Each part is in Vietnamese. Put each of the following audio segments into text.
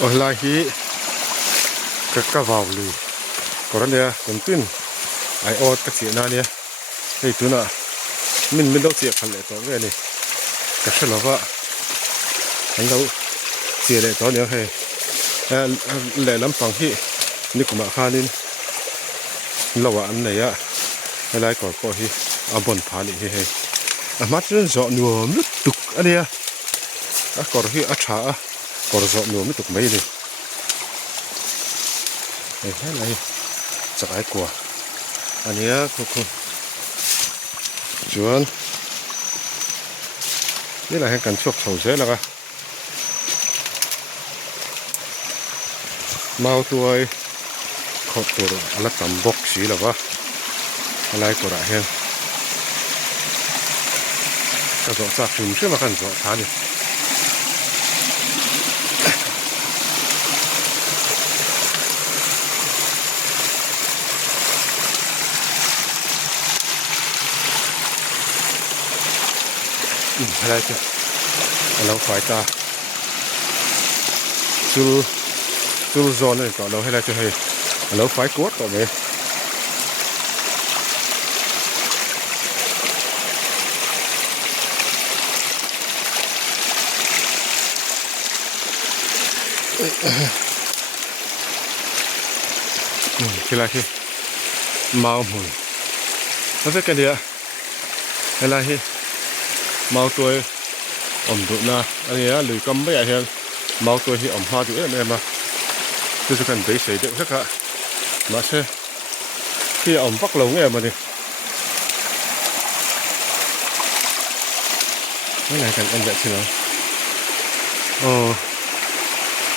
Wallahi kakavavli korania kontin ai ot ka chi na ne hei tuna min do chi khal le to ve ni ka shalawa an do chi le to ne hei le lam pang hi ni kuma khanin lawa an ne ya lai ko ko hi abon phani hi hei a matren zo nuam tuk ania a kor hi a tha kor zo nuam tuk mai ni hei lai chakai ko ania khu chuan ni la hen kan chok thau se la ka mau tuai khop tur ala tam bok si la wa alai ko ra hen ka zo sa phim se ma kan zo tha ni alai ko alo phai ta chul zone này có lâu hay là chưa hay lâu phái cốt có mấy cái là khi mau mùi nó sẽ cái gì ạ hay là khi mau tuổi ẩm độ na anh ấy lười cầm bây giờ mau tuổi thì ẩm hoa thì em mà tôi sẽ cần bấy sấy được rất ạ mà sẽ khi ẩm bắc lâu nghe mà đi cái này cần ăn vậy chứ nào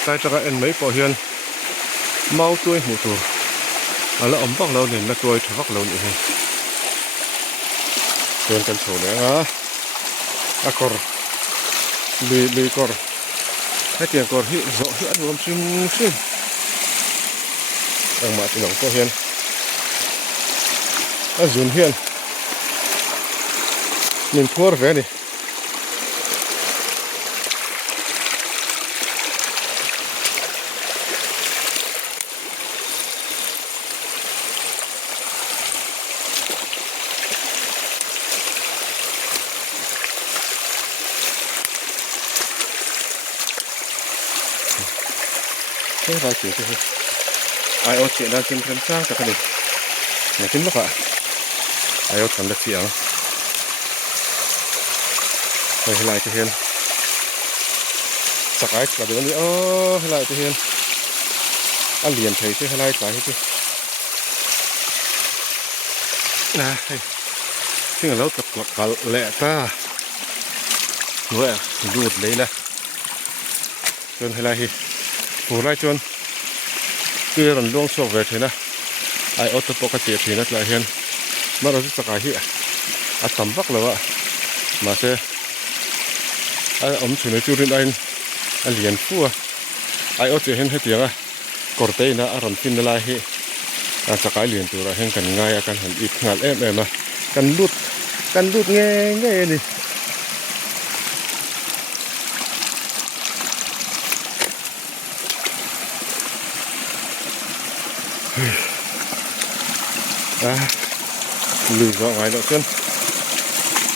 tại cho các em mấy bỏ hiền mau tuổi một tuổi là ẩm bắc lâu nên là tuổi thọ bắc lâu nữa tôi cần số nữa cor li cor cái tiền cor hiện rõ hiện luôn xin đang mà lòng có hiền dùn hiền mình thua về đi thế vài chuyện thôi ai ở chuyện đang trên thân trang cho cái này nhà chính lúc ạ ai ở cần được chuyện rồi lại thì hiền sạc ai là đứa nữa lại thì hiền ăn liền thấy chứ lại cái chứ nè khi nào tập cả lẹ ta rồi đuột lấy nè rồi hay lại phù lại chôn kia lần luông sọc về thế nè ai ô tô bốc cái tiệt thì nó lại hiền mà rồi sẽ cái hi tầm bắc là vậy mà sẽ ống chuyển đến churin anh liền phua ai ô tô hiền hết tiếng cột tay nó làm phim lại hi sẽ cái liền từ là hiền cần ngay cần hẳn ít ngạt em mà cần lút nghe đi lùi vào ngoài độ chân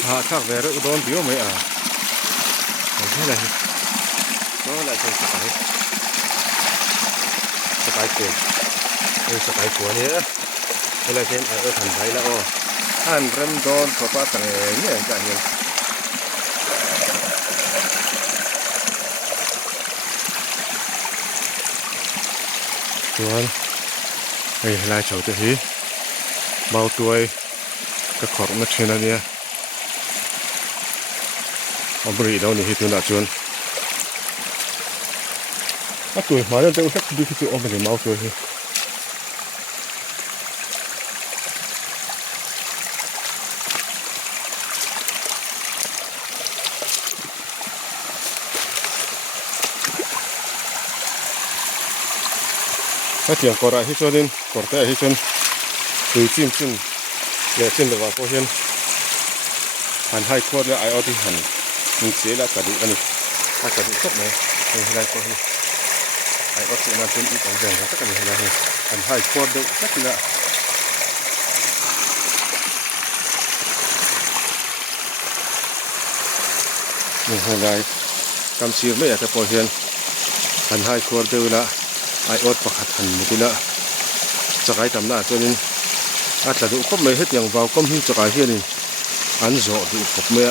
hạ chắc về rồi đón biếu mấy thế này nó lại thành sải sải của nữa thế là thêm ở thành thấy là han rem đón có ba thằng nhỉ cả nhiều chuan đây lại chầu tự hí bao tuổi cái khọt nó trên này nè ông bự đâu này thì tôi chuan tuổi mà nó đâu chắc đi cái ông này mau tuổi cái tiếng cò ra hết cho nên cò té hết chân từ chim để trên được vào phố hiên hành hai quạt là ai ở thì hành mình chế là cả đủ anh này cả đủ sốc này này có ไอ้ก็เสียนั่นเป็นอีกอันแบ่งกันสักกันเลยนะเฮ้ยอันให้ควบเด็กสักทีละนี่เฮ้ยไรกำเชียร์ไม่อยากจะปล่อยเห็นอันให้ควบเด็กละไอ้อดประคัดหันมุติละจะไกลตำหน้าตัวนี้อาจจะดูก็ไม่เห็นอย่างเบาก็มีจะไกลเฮียนี่อันโจดูขบเมื่อ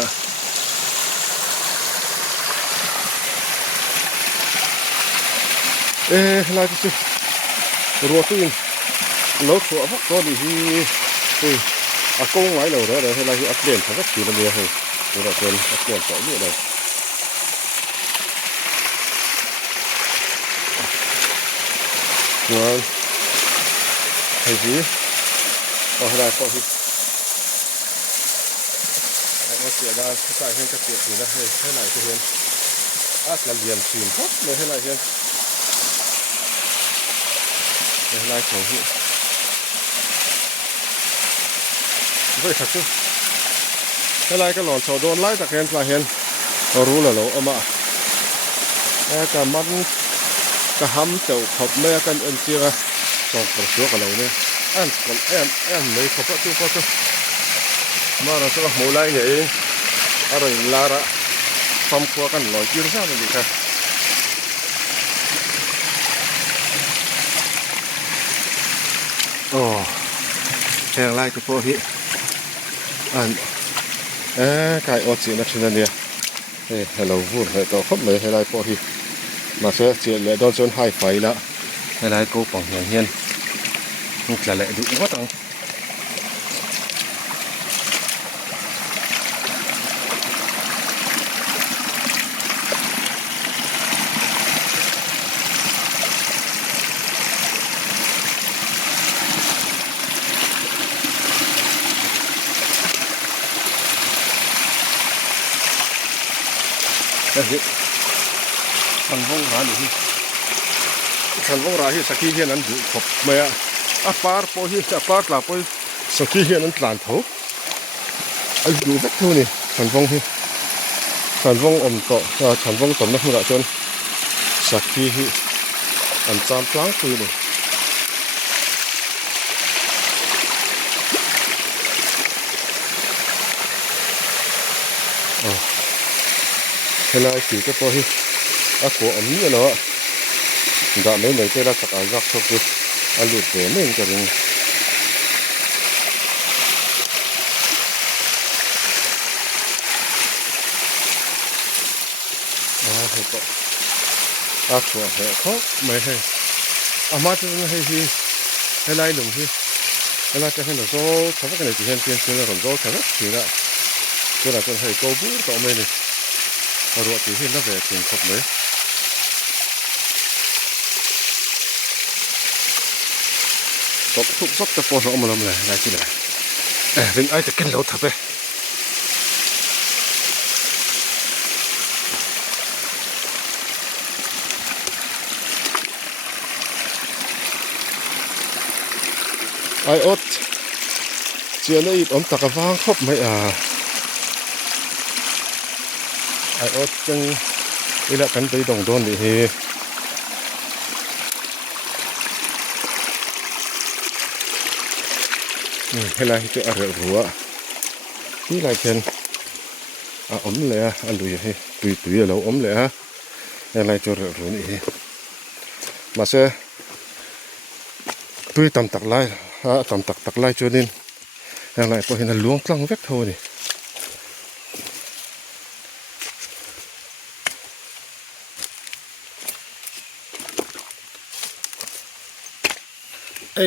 ไรที่สุดรัวตีนเราถั่วพวกตัวนี้ที่อากงไว้เราเด้อให้เราที่อัปเดตสักทีละเดียวให้เราเป็นอัปเดตต่อเนื่องเลยงานให้ดีเอาให้ได้ก็ที่ไอ้เสียดายใส่ให้กระเจี๊ยบอยู่นะให้ไหนก็เห็นอาจจะเรียนชื่นครับเลยให้ไหนเห็นลายของที่ไม่ถักจุลายก็หลอนชาวโดนไล่ตะเคียนปลาเห็นเรารู้แล้วเอามาแต่มันกระหำเต่าขบแม่กันเอ็นเจียสองกระเสือกับเราเนี่ยอันเลยขบจุ๊บมาเราจะหมูไล่เนี่ยอะไรลาระทำครัวกันหน่อยจิ้มซ่าเลยดีค่ะโอ้แข่งไล่กับพวกที่อันไก่อดสีนักชนเนี่ยให้เราพูดให้ต่อครบเลยให้ไล่พวกที่มาเสียเจียเลยโดนชนให้ไฟแล้วให้ไล่กูป่องอย่างเงี้ยมันจะแหละดูว่าตังฉันวงร้านอยู่ฉันวงร้านที่สกีเฮียนั้นดูขบเมื่อปาร์โพฮีจะปาร์ลาโพสกีเฮียนั้นหลานเขาไอ้ดูสักทีนี่ฉันวงที่ฉันวงอมโตฉันวงสมนักมือจนสกีที่อันจามพลังคือนี่เวลาขี่ก็พอที่อากูอมนี่เนาะด่าไม่เลยที่เราสักอารักทุกข์อาลุดเดินไม่จะดึงเฮ้ยก็อากูเฮ้ยเขาไม่ให้อามาจะให้ที่ให้ไล่ลงที่เวลาจะให้เราโซ่ทำกันเลยที่เห็นเพียงเราโซ่ทำกันทีละเวลาจะให้โก้บูต่อไม่เลยเราดูที่เห็นแล้วแบบถึงครบเลยทุกจะปวดหัวมันเลยได้ที่ไหนเป็นไอ้จะกินแล้วทับไปไอ้อดเจียเลยอมตะกฟ้างครบไหมไอ้อดจังนี่แหละกันไปตรงโดนดิเฮให้ไรจะอะไรหัวนี่ไรเช่นอมเลยอันดูยังให้ตุยเราอมเลยให้ไรจะอะไรหัวนี่มาเสียตุยตำตักไล่ตำตักไล่จนนินให้ไรพอเห็นล้วงกลางเวกโทนี่ไอ้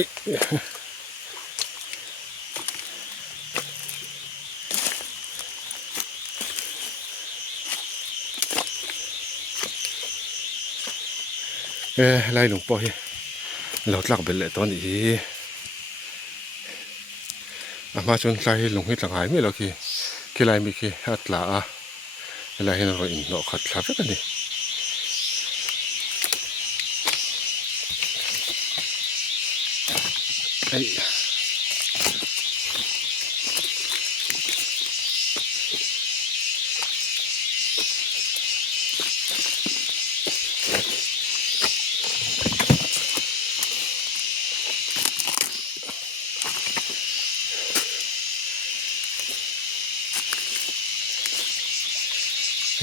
ไล่หลวงพ่อเราหลักเป็นเลยตอนนี้มาจนไล่หลวงให้หลังหายไม่หรอกกี่ไล่มีกี่อัตลาไล่ให้เราอินเราขัดขับกันดิไอ้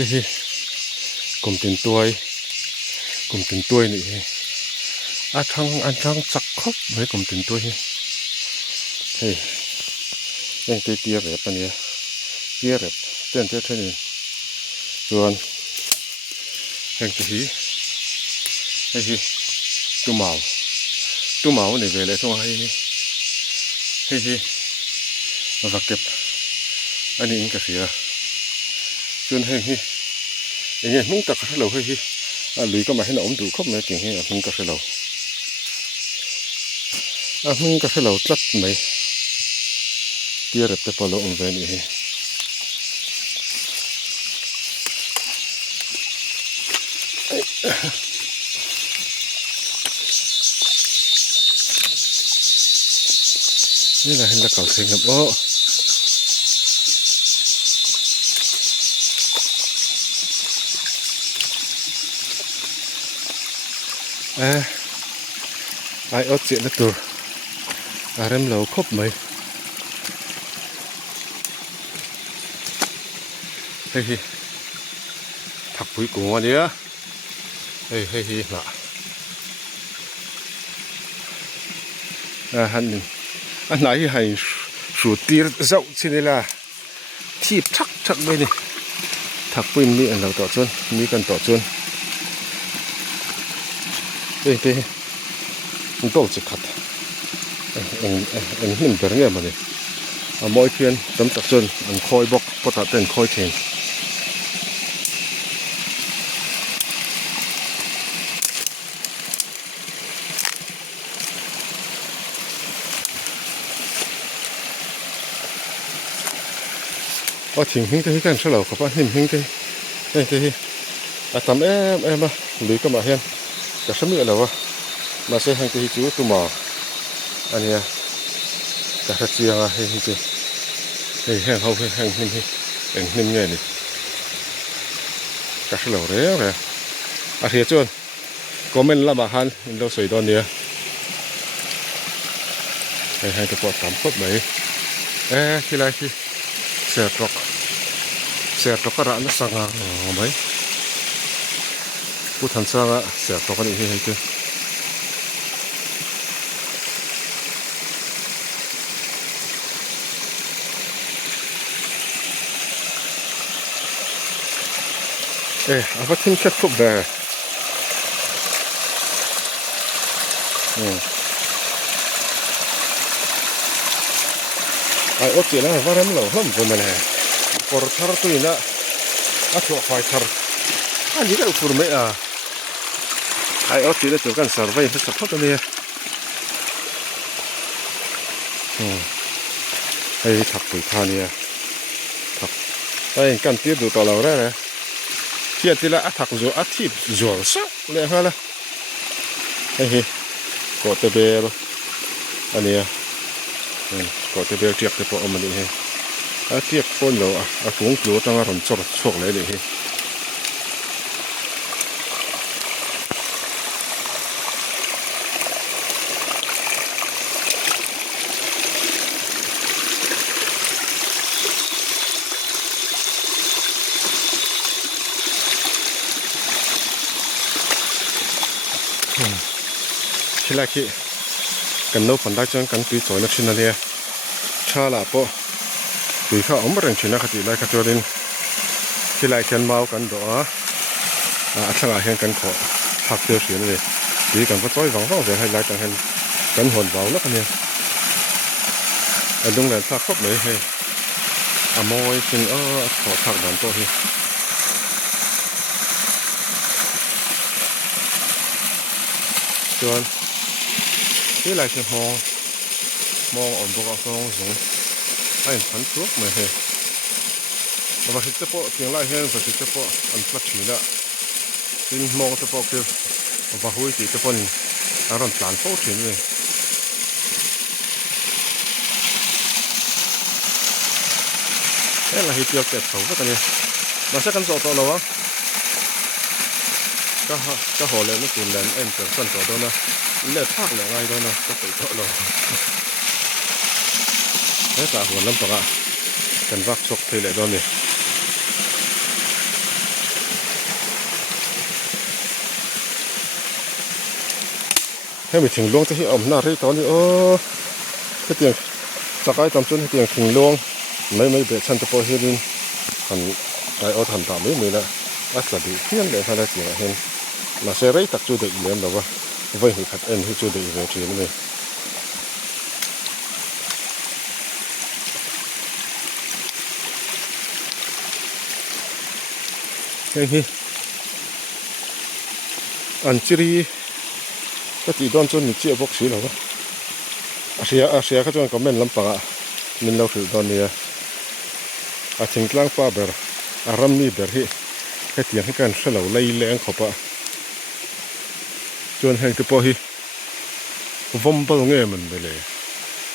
hi kum tin tuai ni a thang chak khop mai kum tin tuai hi hey yang te tia re pa nia tia re ten te thani chuan heng te hi tu mau ni ve le thong hi va kep ani in ka sia chuan heng hi enge mung tak lo hi a lui ka ma hen om du khop me king he a mung ka lo tlat mai tia re te polo om ve ni hiนี่là hình là cầu sinh ngập ô ai ớt chuyện là tù rem lâu khóc mấy hey thạc bụi của anh nhé hey là anh này hay sủ tia rộng trên đây là thịt chắc đây này thạc bụi mi ăn đầu tỏ chuôn mi cần tỏ chuôn đây mình tổ chức khát anh hình bờ nghe mà này mỗi phiên tấm tạc chuôn anh khôi bọc có tạ tên khôi thèn thỉnh hình thế cái sao các bạn hình thế đây tầm em lưới các bạn hen cả sớm nữa là mà sẽ hành thế chú tu mò anh nha cả thật chi à hình thế hành hậu hành hình nghe này cả sao lâu đấy rồi thiệt chưa comment là mà han đâu sấy đòn nè hay cái quả tắm phốt mấy khi lại khi xe trọc cái rạn nó sang mấy cú thành sang xe trọc cái này hay chưa apa tim ket khop về ai ớt chuyện là varem lâu lắm của mình này còn thar tôi nè thuộc phải thar anh chỉ cái phụ mấy ai ớt chuyện là chỗ cần survey phải sắp hết rồi ai thạc bụi than nè thạc ai cần tiếp được tao lâu đấy hiện thì là thạc rồi thịt rồi sao lẽ ha là ai có thể bê anh nè có thể bê tiệc thì bỏ mình đi hết tiệc phun lỗ cũng lỗ trong làm cho chọc lấy đi hết khi lại khi cần nấu phần đá chân cần tùy chọn nó xin là nè cha là po tùy khao ống bắt đầu chuyện là cái lại cái cho đến khi lại khen mau cần đó thằng ai khen cần khó học tiêu xuyên này chỉ cần có tối vắng về hay lại chẳng hạn cần hồn vào lắm nè đúng là thác khóc đấy hay môi xin khó thác đàn to hi chuan cái lại thì họ mong ổn bộ không dùng anh phán thuốc mà hè và thực tế bộ tiếng lại hơn và thực tế bộ anh phát triển đã xin mong tế bộ kêu và hối thì tế bộ này làm tàn phát triển này thế là hiện tượng kẹt xấu rất là nhiều mà sẽ cần dọn to lâu á cái hồ lên nó cuốn lên em tưởng cần dọn đó nè lệ thác lại ngay đó nè có phải dọn lâu thế cả hồ lâm tộc cần vác chọc thì lại đó nè ให้มีถึงลวงจะที่อมหน้าที่ตอนนี้ก็เตียงสักไอ้ตำจนให้เตียงถึงลวงไม่เบียดฉันจะพอเห็นหันไอ้เอาทันตามไม่มีละอัศดีเพี้ยนเลยพอได้เสียเห็นมาเสรีตักจูเดียร์แล้วว่าไว้ให้ขัดเอ็นให้จูเดียร์เทียนเลยเฮ้ยอันจีรีก็ตีดอนจนมีเจี๊ยบกสีแล้ววะอาเซียก็จนก็เม่นลำปางมินเราถือตอนนี้อาชิงกลางฟ้าเบอร์อารมณ์นี่เบอร์ที่ให้เตียงให้กันเสลาไล่แรงขบะจนแห่งที่พอที่วอมปะตรงเงี้ยมันไปเลย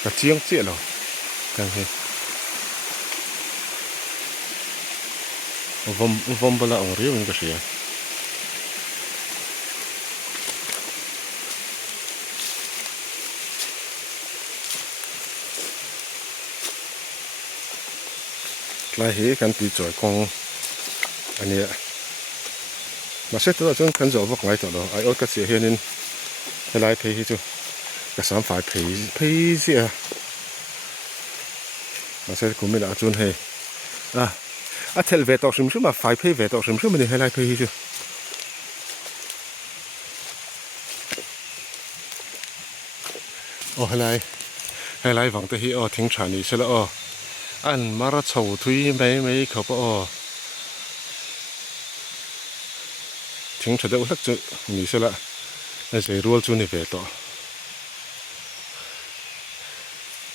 กระเจียงเจี๊ยแล้วกันที่วอมปะละองเรียวมันก็เสียลายเหกันตีจ่อยกองอันนี้มาเสร็จตัวจนกันจะบอกไงต่อไอ้อดก็เสียเห็นให้ลายเพย์จูก็สามฝ่ายเพย์เสียมาเสร็จกูไม่ละจนให้เทลเวตอชิมชิมาฝ่ายเพย์เวตอชิมชิมันให้ลายเพย์จูให้ลายหวังแต่ที่ทิ้งฉานี้ใช่แล้วอันมาราชาวทุยไม่เขาปทิ้งเฉดอุลักจะมีเสละในใจรัวจุนี่เวต่อ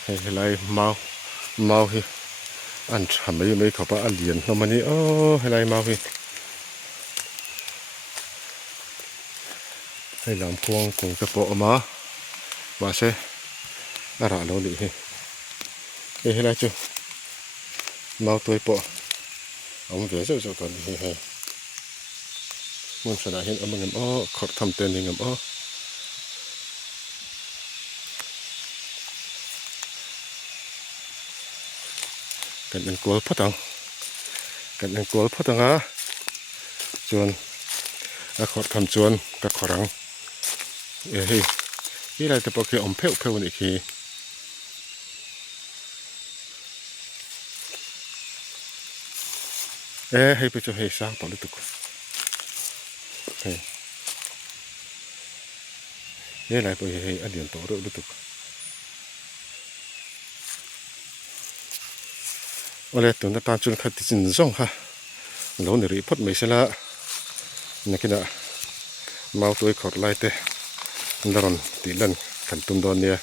ให้ไล่เมาฮิอันทำไม่เขาปอันเลียนแล้วมันนี่ให้ไล่เมาฮิให้ลำพวงคงจะปอมาว่าใช่อะไรเราหลีให้ไล่จูเมาตัวปอเอามาเวเจ้าตอนนี้ให้มันสนาเห็นเอามันเงิมขอทำเตือนเงิมกันเป็นกลัวพัดตังจวนขอทำจวนกับขอรังเฮ้ยนี่อะไรแต่พอคืออมเพลวันอีกทีให้ไปจะให้สร้างปลุกตุกนี่อะไรไปให้อันเดียนโตด้วยลุตุกอะไรตัวนั้นตาจนขัดติดจ่องค่ะเราเนี่ยรีพอดไม่ใช่ละนี่คิดว่าเมาตัวขอดไล่เตะนั่นตีเล่นกันตุ่มโดนเนี่ย